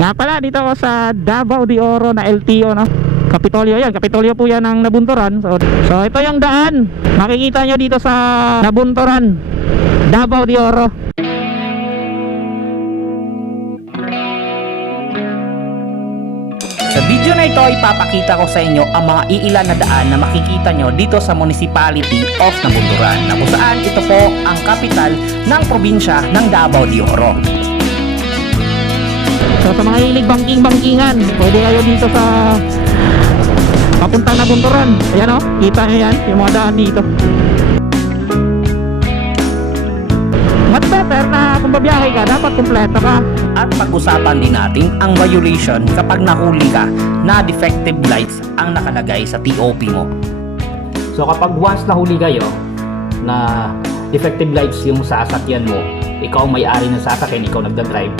Nga pala, dito ako sa Davao de Oro na LTO, no? Kapitolyo yan, Kapitolyo po yan ng Nabunturan. So ito yung daan. Makikita nyo dito sa Nabunturan, Davao de Oro. Sa video na ito, ipapakita ko sa inyo ang mga iilan na daan na makikita nyo dito sa Municipality of Nabunturan, na kung saan ito po ang kapital ng probinsya ng Davao de Oro. So sa mga hilig bangking-bangkingan, pwede kayo dito sa papuntang Nabunturan. Ayan o, kita nyo yan, yung mga daan dito. Much better na kung babiyahe ka, dapat kumpleto ka. At pag-usapan din natin ang violation kapag nahuli ka na defective lights ang nakalagay sa TOP mo. So kapag once nahuli kayo na defective lights yung sasakyan mo, ikaw ang may-ari ng sasakyan, ikaw nagdadrive,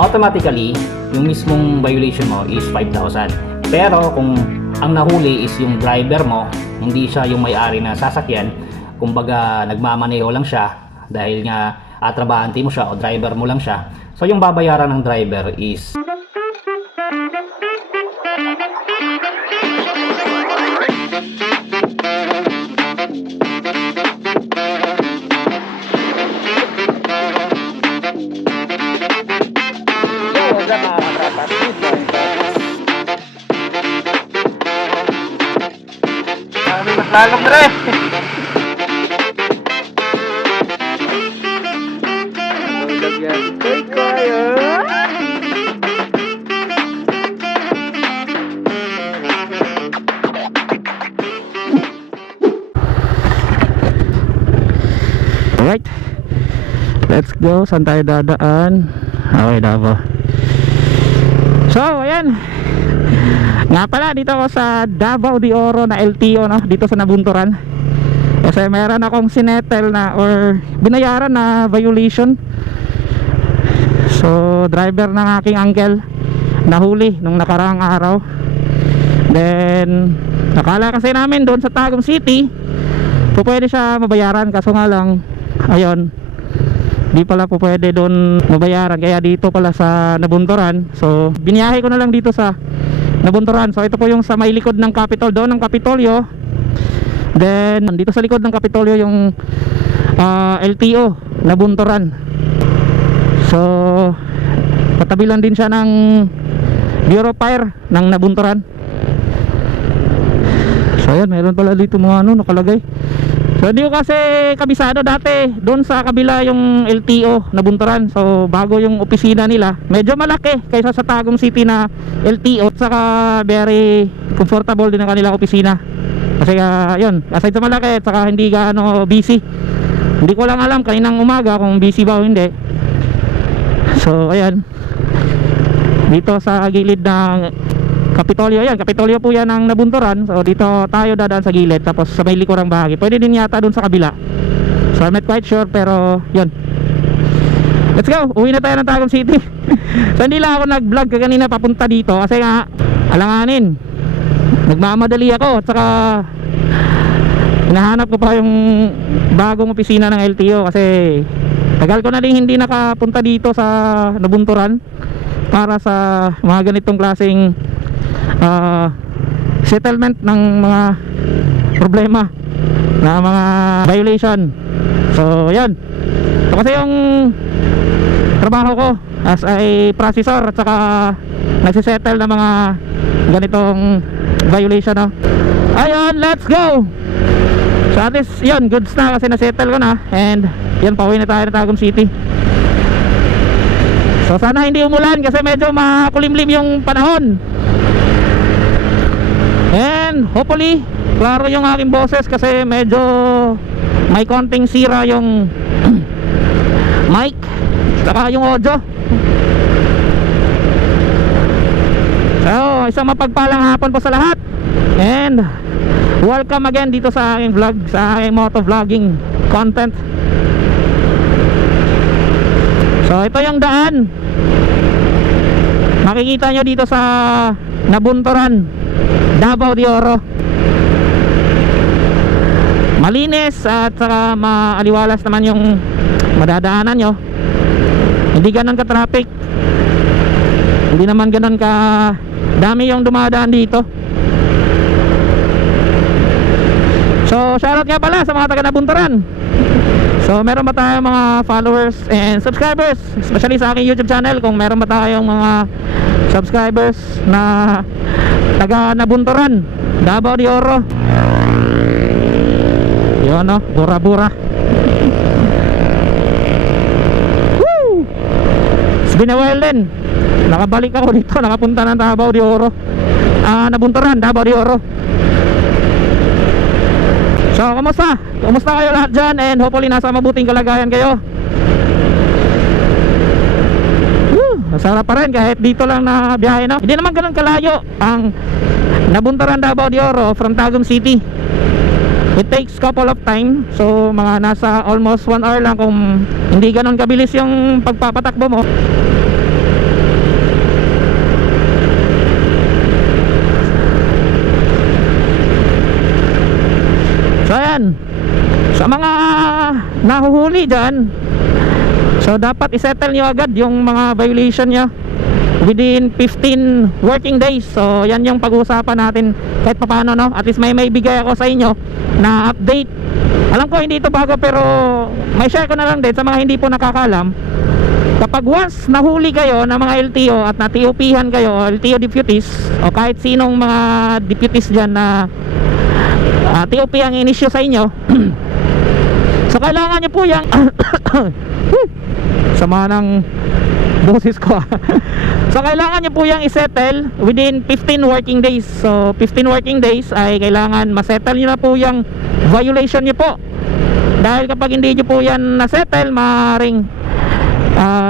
automatically yung mismong violation mo is 5,000. Pero kung ang nahuli is yung driver mo, hindi siya yung may-ari ng sasakyan, kumbaga nagmamaneho lang siya dahil nga trabahante mo siya o driver mo lang siya, so yung babayaran ng driver is Lalong dre. Alright, let's go. Saan tayo dadaan? Okay, Davao. So, ayan. Nga pala, dito ako sa Davao de Oro na LTO, no? Dito sa Nabunturan. Kasi meron akong sinetel na or binayaran na violation. So, driver ng aking uncle nahuli nung nakaraang araw. Then, nakala kasi namin doon sa Tagum City pwede siya mabayaran, kaso nga lang ayun, di pala po pwede doon mabayaran, kaya dito pala sa Nabunturan. So biniyahe ko na lang dito sa Nabunturan. So ito po yung sa may likod ng Capitol, doon ng Kapitolyo. Then dito sa likod ng Kapitolyo yung LTO Nabunturan. So patabi lang din siya ng Bureau of Fire ng Nabunturan. So ayan, meron pala dito mga nakalagay. So hindi ko kasi kabisado dati, doon sa kabila yung LTO Nabunturan. So bago yung opisina nila, medyo malaki kaysa sa Tagum City na LTO. Saka very comfortable din ang kanilang opisina. Kasi yun, aside sa malaki, saka hindi gaano busy. Hindi ko lang alam kaninang umaga kung busy ba o hindi. So ayan, dito sa gilid ng Kapitolyo, yan, Kapitolyo po yan ng Nabunturan. So dito tayo dadaan sa gilid, tapos sa may likurang bahagi. Pwede din yata dun sa kabila. So I'm not quite sure, pero yun. Let's go, uwi na tayo ng Tagum City. So hindi lang ako nag-vlog kanina papunta dito kasi nga alanganin, nagmamadali ako. At saka hinahanap ko pa yung bagong opisina ng LTO kasi tagal ko na rin hindi nakapunta dito sa Nabunturan para sa mga ganitong klaseng settlement ng mga problema na mga violation. So yan, ito kasi yung trabaho ko as a processor at saka nagsisettle ng mga ganitong violation, no? Ayun, let's go. So at least yun, goods na kasi nasettle ko na. And yan, pauwi na tayo ng Tagum City. So sana hindi umulan kasi medyo makulimlim yung panahon. And hopefully klaro yung aking boses kasi medyo may konting sira yung mic saka yung audio. So isang mapagpalang hapon po sa lahat. And welcome again dito sa aking vlog, sa aking motovlogging content. So ito yung daan, makikita nyo dito sa Nabunturan, Davao de Oro. Malinis at saka maaliwalas naman yung madadaanan nyo. Hindi ganun ka-traffic. Hindi naman ganun ka dami yung dumadaan dito. So shoutout nga pala sa mga taga Nabunturan. So meron ba tayong mga followers and subscribers, especially sa aking YouTube channel, kung meron ba tayong mga subscribers na taga Nabunturan, Davao de Oro. Yun no, bura-bura. Woo! It's been a while din. Nakabalik ako dito, nakapunta ng Davao de Oro, Nabunturan, Davao de Oro. So, kumusta? Kumusta kayo lahat dyan? And hopefully nasa mabuting kalagayan kayo. Masarap pa rin kahit dito lang na biyahe, no? Hindi naman ganun kalayo ang Nabunturan, Davao de Oro from Tagum City. It takes couple of time. So, mga nasa almost 1 hour lang kung hindi ganun kabilis yung pagpapatakbo mo. So ayan, sa mga nahuhuli dyan, so dapat isettle nyo agad yung mga violation nyo within 15 working days. So yan yung pag-uusapan natin kahit paano, no? At least may bigay ako sa inyo na update. Alam ko hindi ito bago, pero may share ko na lang din sa mga hindi po nakakalam. Kapag once nahuli kayo ng mga LTO at na-TOP-han kayo, LTO deputies o kahit sinong mga deputies dyan na TOP ang inisyo sa inyo, so kailangan nyo po yung sama ng boses ko. So kailangan nyo po yung isettle within 15 working days. So 15 working days ay kailangan masettle nyo na po yung violation nyo po. Dahil kapag hindi nyo po yan nasettle, maaaring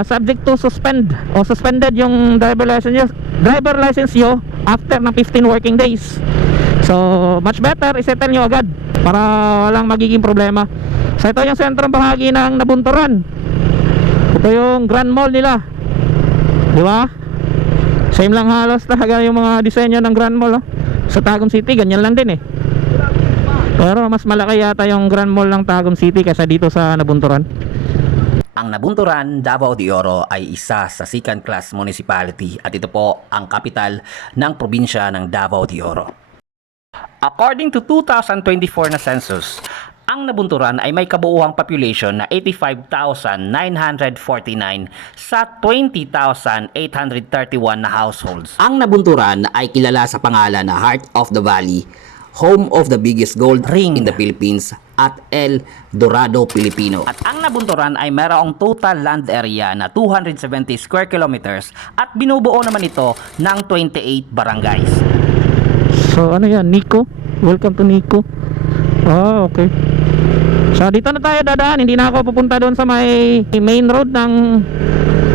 subject to suspend o suspended yung driver license nyo after ng 15 working days. So much better isettle nyo agad para walang magiging problema. So ito yung sentrong bahagi ng Nabunturan. Ito yung Grand Mall nila, di ba? Same lang halos talaga yung mga disenyo ng Grand Mall, oh. Sa Tagum City ganyan lang din eh. Pero mas malaki yata yung Grand Mall ng Tagum City kaysa dito sa Nabunturan. Ang Nabunturan, Davao de Oro ay isa sa second class municipality at ito po ang kapital ng probinsya ng Davao de Oro. According to 2024 na census, ang Nabunturan ay may kabuuang population na 85,949 sa 20,831 na households. Ang Nabunturan ay kilala sa pangalan na Heart of the Valley, home of the biggest gold ring in the Philippines at El Dorado Filipino. At ang Nabunturan ay mayroong total land area na 270 square kilometers at binubuo naman ito ng 28 barangays. So ano yan, Nico? Welcome to Nico. Oh, okay. So dito na tayo dadaan. Hindi na ako pupunta doon sa may main road ng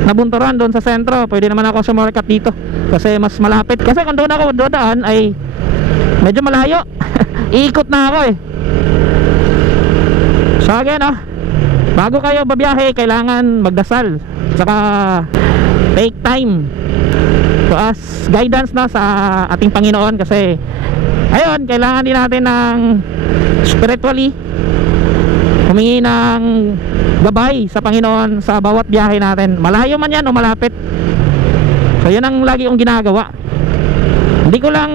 Nabunturan, doon sa sentro. Pwede naman ako sumorkat dito kasi mas malapit. Kasi kung doon ako dadaan ay medyo malayo. Iikot na ako eh. So again, bago kayo babiyahe, kailangan magdasal. Saka take time to ask guidance na sa ating Panginoon, kasi ayun, kailangan din natin ng spiritually humingi ng gabay sa Panginoon sa bawat biyahe natin, malayo man yan o malapit. So yun ang lagi kong ginagawa. Hindi ko lang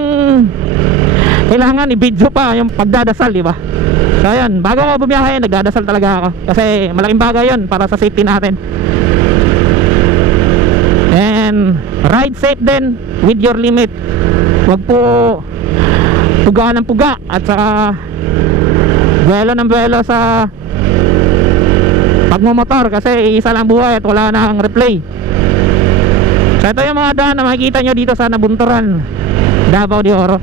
kailangan i-video pa yung pagdadasal, di ba? So ayun, bago ako bumiyahe, nagdadasal talaga ako kasi malaking bagay yun para sa safety natin. And ride safe din with your limit. Huwag po puga ng puga at saka buwelo ng buwelo sa pagmumotor kasi isa lang buhay at wala nang replay. So ito yung mga daan na makikita nyo dito sa Nabunturan, Davao de Oro.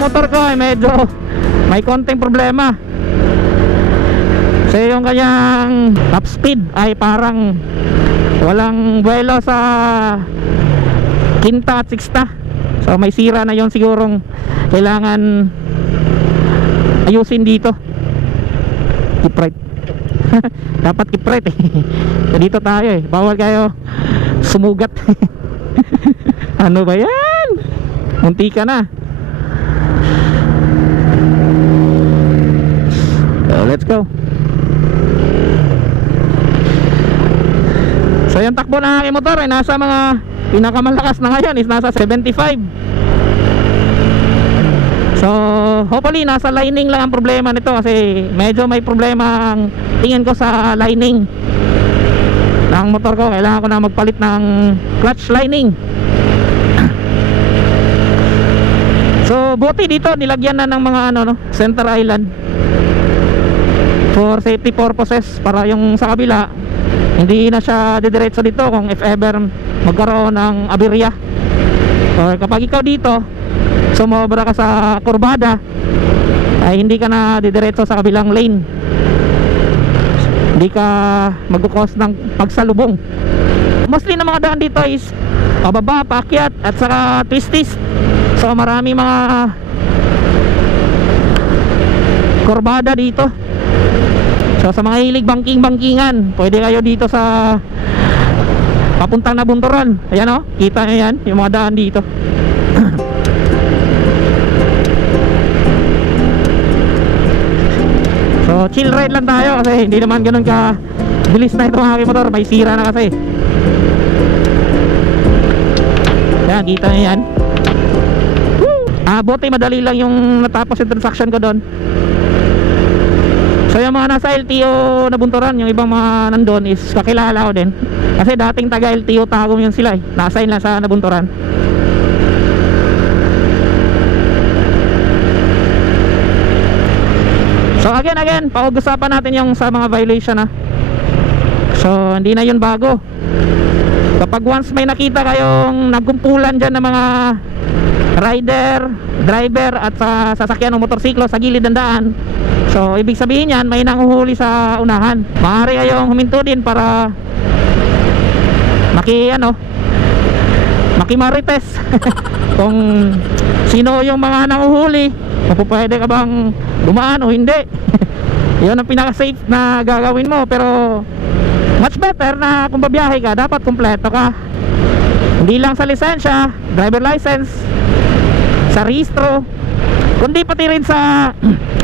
motor ko ay medyo may konting problema. Kasi yung kanyang top speed ay parang walang buwelo sa quinta at sixta. So may sira na yon, sigurong kailangan ayusin dito. Keep right. Dapat keep right eh. Dito tayo eh, bawal kayo sumugat. Ano ba yan? Munti ka na. So let's go. So yung takbo ng aking motor ay nasa mga pinakamalakas na ngayon is nasa 75. So hopefully nasa lining lang ang problema nito, kasi medyo may problema ang tingin ko sa lining ng motor ko. Kailangan ko na magpalit ng clutch lining. So buti dito nilagyan na ng mga ano, no, center island for safety purposes, para yung sa kabila hindi na siya didiretso dito kung if ever magkaroon ng aberya, or kapag ikaw dito sumobra ka sa kurbada ay hindi ka na didiretso sa kabilang lane, hindi ka magkukos ng pagsalubong. Mostly na mga daan dito is pababa, paakyat at saka twisties. So marami mga kurbada dito. So sa mga hilig bangking-bangkingan, pwede kayo dito sa papuntang Nabunturan. Ayan o, kita nyo yan, yung mga daan dito. So chill ride lang tayo, kasi hindi naman ganun ka bilis na itong aking motor. May sira na kasi. Ayan, kita nyo yan. Buti madali lang yung natapos yung transaction ko doon. So yung mga nasa LTO Nabunturan, yung ibang mga nandun is kakilala ko din, kasi dating taga LTO Tagum yun sila eh. Na-assign lang sa Nabunturan. So again, pag-usapan natin yung sa mga violation ha. So hindi na yun bago. Kapag once may nakita kayong nagkumpulan dyan ng mga rider, driver at sasakyan o motorsiklo sa gilid ng daan, so ibig sabihin yan may nanguhuli sa unahan. Maaari kayong huminto din para makimarites kung sino yung mga nanguhuli, kung pwede ka bang dumaan o hindi. Yun ang pinaka-safe na gagawin mo. Pero much better na kung babiyahe ka, dapat kumpleto ka, hindi lang sa lisensya, driver license, sa rehistro, kundi pati rin sa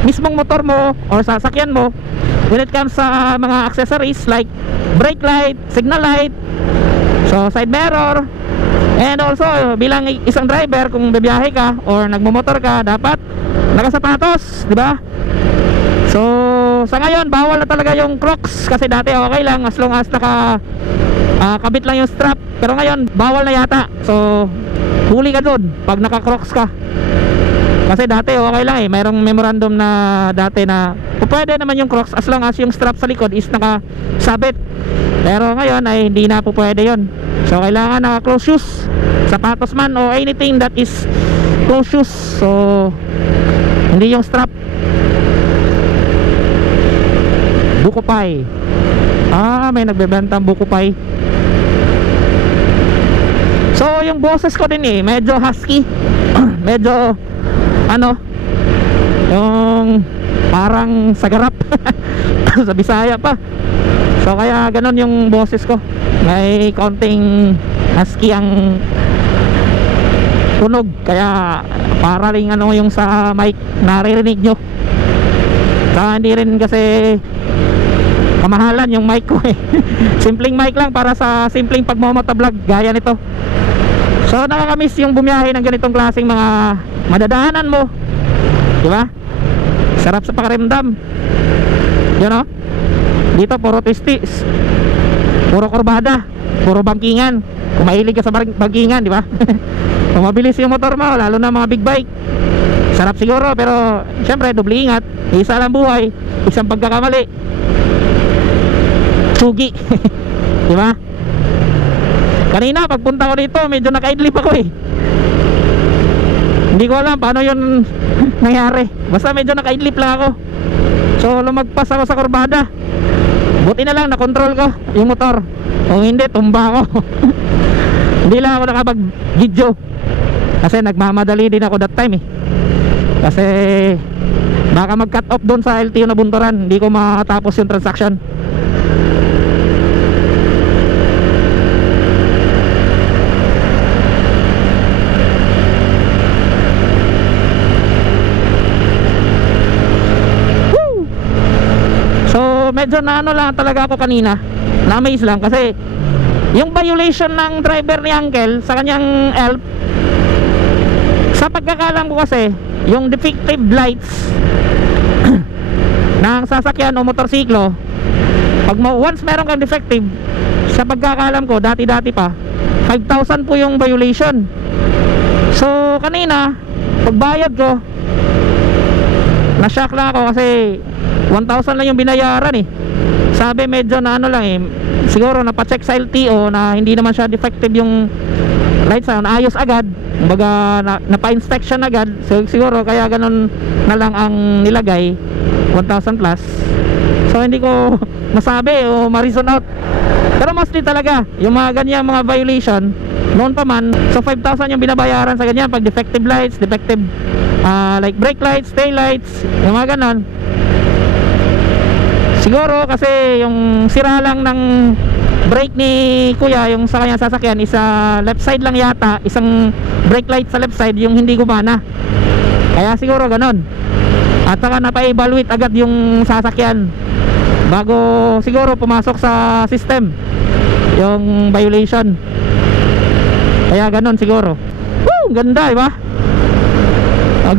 mismong motor mo or sa sasakyan mo when it comes sa mga accessories like brake light, signal light, so side mirror, and also bilang isang driver, kung bibiyahe ka or nagmumotor ka, dapat nakasapatos, di ba? So sa ngayon bawal na talaga yung Crocs, kasi dati okay lang as long as kabit lang yung strap, pero ngayon bawal na yata. So huli ka dun pag naka-Crocs ka, kasi dati okay lang eh. Mayroong memorandum na dati na pwede naman yung Crocs as long as yung strap sa likod is nakasabit, pero ngayon ay hindi na pwede yon. So kailangan naka-close shoes, sapatos man o anything that is close shoes, so hindi yung strap. Buko pie. May nagbebentang buko pie. So yung boses ko din eh, medyo husky. Medyo yung parang sagarap. Sa Bisaya pa. So kaya ganun yung boses ko, may konting husky ang tunog, kaya para ring yung sa mic naririnig nyo. Saka hindi rin kasi kamahalan yung mic ko eh. Simpleng mic lang para sa simpleng pagmomotovlog gaya nito. So nakakamiss yung bumiyahe ng ganitong klaseng mga madadaanan mo, di ba? Sarap sa pakiramdam. Yun o, dito puro twisties, puro kurbada, puro bangkingan. Kung mahilig ka sa bangkingan, di ba? Kung mabilis yung motor mo, lalo na mga big bike, sarap siguro, pero syempre doble ingat. Isa lang buhay, isang pagkakamali sugi. Di ba? Kanina pagpunta ko dito medyo nakaidlip ako eh. Hindi ko alam paano yun nangyari. Basta medyo nakaidlip lang ako. So lumagpas ako sa kurbada. Buti na lang nakontrol ko yung motor. Kung hindi, tumba ako. Hindi lang ako nakapag video kasi nagmamadali din ako that time eh. Kasi baka mag cut off doon sa LTO na bunturan, hindi ko matapos yung transaction. Woo! So medyo na ano lang talaga ako kanina, na-amaze lang kasi yung violation ng driver ni Uncle sa kanyang ELP, sa pagkakalam ko kasi yung defective lights ng sasakyan o motorsiklo, pag once meron kang defective, sa pagkakalam ko dati-dati pa 5,000 po yung violation. So kanina pagbayad ko, na-shock lang ako kasi 1,000 lang yung binayaran eh. Sabi medyo na ano lang eh, siguro napacheck sa LTO na hindi naman siya defective yung lights, naayos agad, kumbaga napa-inspection agad. So siguro kaya ganun na lang ang nilagay, 1,000 plus. So hindi ko masabi o ma-reason out. Pero mostly talaga yung mga ganyang mga violation noon pa man, so 5,000 yung binabayaran sa ganyan pag defective lights, defective like brake lights, tail lights, yung mga ganon. Siguro kasi yung sira lang ng brake ni kuya, yung sa kanyang sasakyan, isa left side lang yata, isang brake light sa left side yung hindi gumana, kaya siguro ganon. At saka napa-evaluate agad yung sasakyan bago siguro pumasok sa system yung violation, kaya ganon siguro. Woo! Ganda, diba?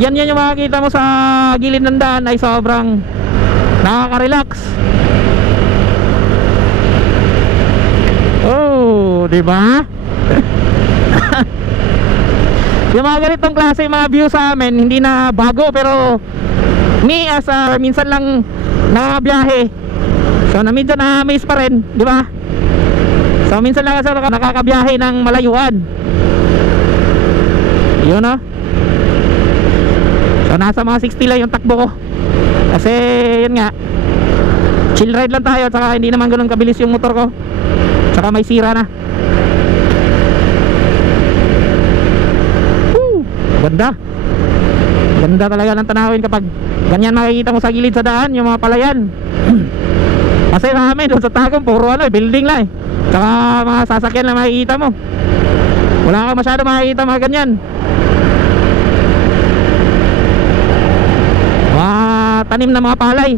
Yan yung makikita mo sa gilid ng daan ay sobrang nakaka-relax. Oh, di ba? Yung mga ganitong klase mga view sa amin hindi na bago, pero me as minsan lang nakakabiyahe, so na medyo na-amaze pa rin, di ba? So minsan lang kasi nakakabiyahe ng malayuan. Yun, no? So nasa mga 60 lang yung takbo ko. Kasi yun nga, chill ride lang tayo, saka hindi naman ganun kabilis yung motor ko, saka may sira na. Woo! Ganda. Ganda talaga ng tanawin kapag ganyan makikita mo sa gilid sa daan, yung mga palayan. Kasi sa amin doon sa Tagum puro building lang eh, saka mga sasakyan lang makikita mo. Wala kang masyado makikita mga ganyan, tanim na mga palay.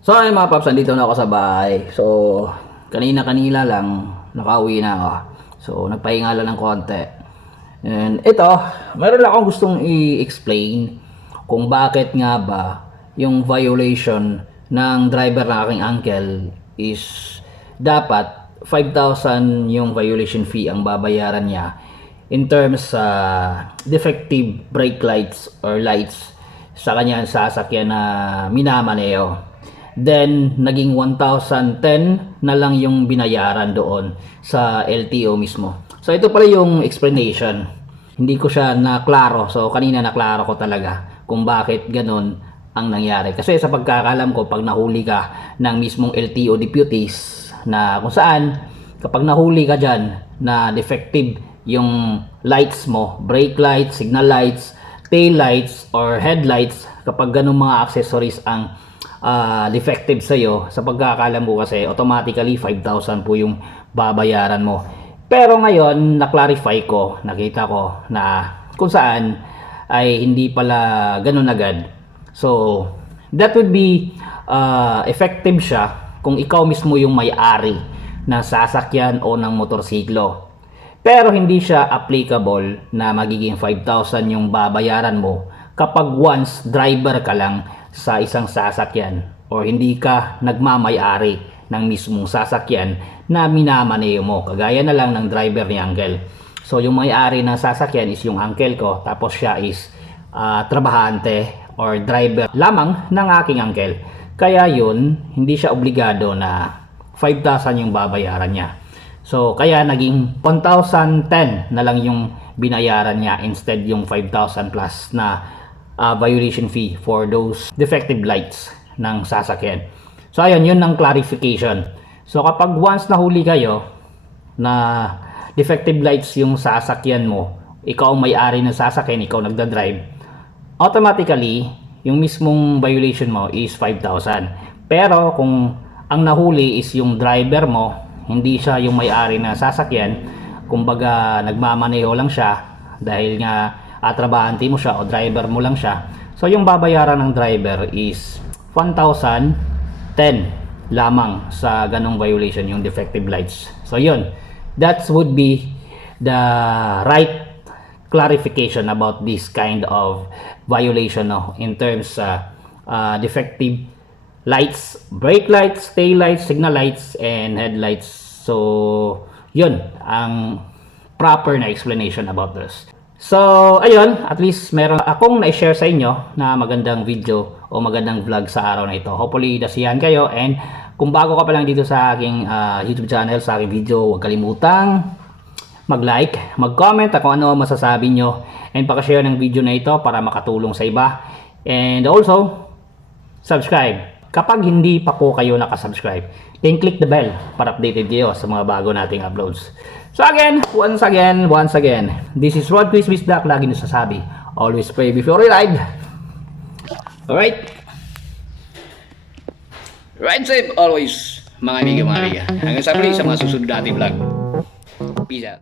So ay mga paps, andito na ako sa bahay. So kanina lang nakauwi na ako. So nagpahinga lang ng konti. And ito, meron lang akong gustong i-explain kung bakit nga ba yung violation ng driver ng aking uncle is dapat 5,000 yung violation fee ang babayaran niya in terms sa defective brake lights or lights sa kanyang sasakyan na minamaneo. Then naging 1,010 na lang yung binayaran doon sa LTO mismo. So ito pala yung explanation. Hindi ko siya naklaro. So kanina naklaro ko talaga kung bakit ganun ang nangyari. Kasi sa pagkakalam ko, pag nahuli ka ng mismong LTO deputies, na kung saan kapag nahuli ka dyan na defective yung lights mo, brake lights, signal lights, tail lights, or headlights, kapag ganun mga accessories ang defective sa'yo, sa pagkakalam ko kasi automatically 5,000 po yung babayaran mo. Pero ngayon na-clarify ko, nakita ko na kung saan ay hindi pala ganun agad. So that would be effective siya kung ikaw mismo yung may-ari ng sasakyan o ng motorsiklo. Pero hindi siya applicable na magiging 5,000 yung babayaran mo kapag once driver ka lang sa isang sasakyan or hindi ka nagmamay-ari ng mismong sasakyan na minamaneo mo, kagaya na lang ng driver ni Uncle. So yung may-ari ng sasakyan is yung uncle ko, tapos siya is trabahante or driver lamang ng aking uncle. Kaya yun, hindi siya obligado na 5,000 yung babayaran niya. So kaya naging 1,010 na lang yung binayaran niya instead yung 5,000 plus na violation fee for those defective lights ng sasakyan. So ayun, yun ang clarification. So kapag once nahuli kayo na defective lights yung sasakyan mo, ikaw ang may-ari ng sasakyan, ikaw nagda-drive, automatically yung mismong violation mo is 5,000. Pero kung ang nahuli is yung driver mo, hindi siya yung may-ari ng sasakyan, kumbaga nagmamaneho lang siya dahil nga trabahante mo siya o driver mo lang siya, so yung babayaran ng driver is 1,010 lamang sa ganong violation, yung defective lights. So yun, that would be the right clarification about this kind of violation, no, in terms defective lights, brake lights, tail lights, signal lights, and headlights. So yun ang proper na explanation about this. So ayun, at least meron akong na-share sa inyo na magandang video o magandang vlog sa araw na ito. Hopefully nasiyahan kayo, and kung bago ka pa lang dito sa aking YouTube channel, sa aking video, huwag kalimutang mag-like, mag-comment kung ano masasabi nyo, and pakishare ng video na ito para makatulong sa iba, and also subscribe kapag hindi pa po kayo nakasubscribe, then click the bell para updated kayo sa mga bago nating uploads. So again, once again, this is Rod Chris Wisdak, lagi nasasabi, always pray before you ride. Alright, ride safe always, mga amiga. Hanggang sa muli sa mga susunod nating vlog. Peace out.